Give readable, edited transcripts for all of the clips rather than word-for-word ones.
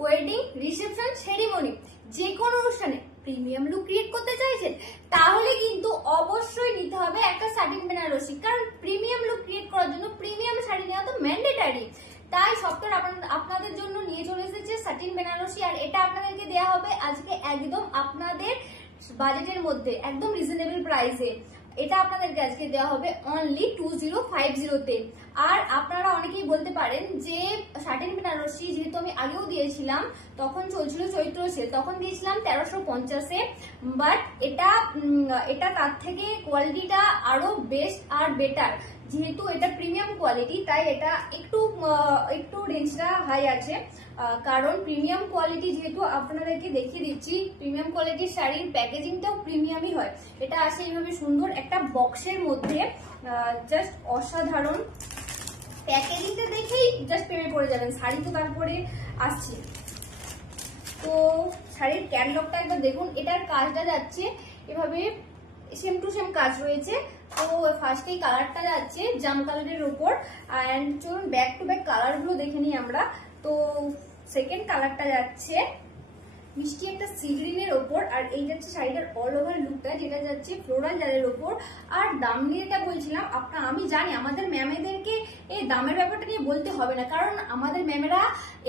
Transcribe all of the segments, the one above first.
Wedding, reception, ceremony, যে কোনো অনুষ্ঠানে প্রিমিয়াম লুক ক্রিয়েট করতে চাইছেন তাহলে কিন্তু অবশ্যই নিতে হবে একটা সাটিন বেনারসি। কারণ প্রিমিয়াম লুক ক্রিয়েট করার জন্য প্রিমিয়াম শাড়ি নেওয়া তো ম্যান্ডেটারি। তাই সফটওয়্যার আপনাদের জন্য নিয়ে চলে এসেছে সাটিন বেনারসি, আর এটা আপনাদেরকে দেওয়া হবে আজকে একদম আপনাদের বাজেটের মধ্যে, একদম রিজনেবল প্রাইসে। এটা আপনাদেরকে আজকে দেওয়া হবে অনলি 2050 তে। আর আপনারা অনেকেই বলতে পারেন যে সাটিন বেনারসি যেহেতু আমি আগেও দিয়েছিলাম, তখন চলছিল চৈত্র সেল, তখন দিয়েছিলাম 1350-এ, বাট এটা তার থেকে কোয়ালিটিটা আরো বেস্ট আর বেটার। যেহেতু এটা প্রিমিয়াম কোয়ালিটি তাই এটা একটু রেঞ্জটা হাই আছে। কারণ প্রিমিয়াম কোয়ালিটি যেহেতু আপনাদেরকে দেখিয়ে দিচ্ছি, প্রিমিয়াম কোয়ালিটির শাড়ির প্যাকেজিংটাও প্রিমিয়ামই হয়। এটা আসে এইভাবে সুন্দর একটা বক্সের মধ্যে, জাস্ট অসাধারণ। প্যাকেজিংটা দেখেই জাস্ট প্রেমে পড়ে যাবেন। শাড়ি তো তারপরে আসছে। তো শাড়ির ক্যাটালগটা একবার দেখুন। এটার কাজটা যাচ্ছে এভাবে সেম টু সেম কাজ রয়েছে। তো ফার্স্টেই কালারটা যাচ্ছে জাম কালারের উপর, এন্ড চলুন ব্যাক টু ব্যাক কালার গুলো দেখে নিই আমরা। তো সেকেন্ড কালারটা যাচ্ছে মিষ্টি একটা সি গ্রিনের ওপর, আর এই যাচ্ছে শাড়িটার অল ওভার লুকটা, যেটা যাচ্ছে ফ্লোরাল জারের ওপর। আর দাম নিয়ে এটা বলছিলাম আমি জানি আমাদের ম্যামেদেরকে এই দামের ব্যাপারটা নিয়ে বলতে হবে না, কারণ আমাদের ম্যামেরা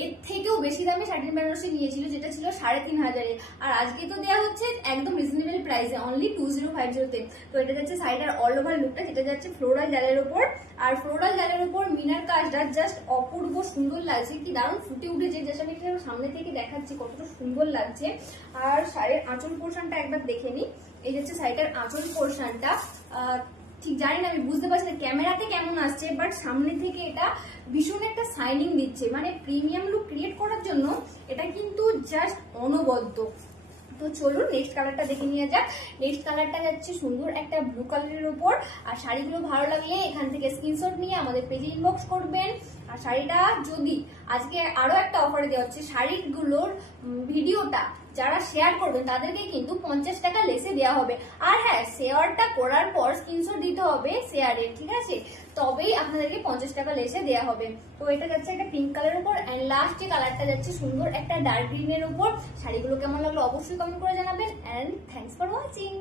এর থেকেও বেশি দামে সাটিন বেনারসি নিয়েছিল, যেটা ছিল 3500-এ। আর আজকে তো দেওয়া হচ্ছে একদম রিজনেবল প্রাইসে, অনলি 2050 তে। তো এটা যাচ্ছে শাড়িটার অল ওভার লুকটা, যেটা যাচ্ছে ফ্লোরাল জারের ওপর। আর ফ্লোরাল জারের উপর মিনার কাজটা জাস্ট অপূর্ব সুন্দর লাগছে, কি দারুণ ফুটে উঠেছে। জাস্ট আমি সামনে থেকে দেখাচ্ছি কতটা সুন্দর লাগছে। আর শাড়ির আঁচল পোর্শনটা একবার দেখে নিই। এই যাচ্ছে শাড়িটার আঁচল পোর্শনটা, ঠিক জানি না, আমি বুঝতে পারছি না ক্যামেরাতে কেমন আসছে, বাট সামনে থেকে এটা ভীষণ একটা শাইনিং দিচ্ছে। মানে প্রিমিয়াম লুক ক্রিয়েট করার জন্য এটা কিন্তু জাস্ট অনবদ্য। তো চলুন নেক্সট কালারটা দেখে নিয়ে যাক। নেক্সট কালারটা যাচ্ছে সুন্দর একটা ব্লু কালারের উপর। আর শাড়িগুলো ভালো লাগলে এখান থেকে স্ক্রিনশট নিয়ে আমাদের পেজে ইনবক্স করবেন। আর শাড়িটা যদি আজকে আরো একটা অফারে দেওয়া হচ্ছে, শাড়িগুলোর ভিডিওটা যারা শেয়ার করবেন তাদেরকে কিন্তু 50 টাকা লেসে দেওয়া হবে। আর হ্যাঁ, শেয়ারটা করার পর স্ক্রিনশট দিতে হবে শেয়ারের, ঠিক আছে? তবেই আপনাদেরকে 50 টাকা লেসে দেওয়া হবে। তো এটা যাচ্ছে একটা পিঙ্ক কালারের উপর, এন্ড লাস্ট যে কালারটা যাচ্ছে সুন্দর একটা ডার্ক গ্রিনের উপর। শাড়িগুলো কেমন লাগলো অবশ্যই কমেন্ট করে জানাবেন, এন্ড থ্যাঙ্কস ফর ওয়াচিং।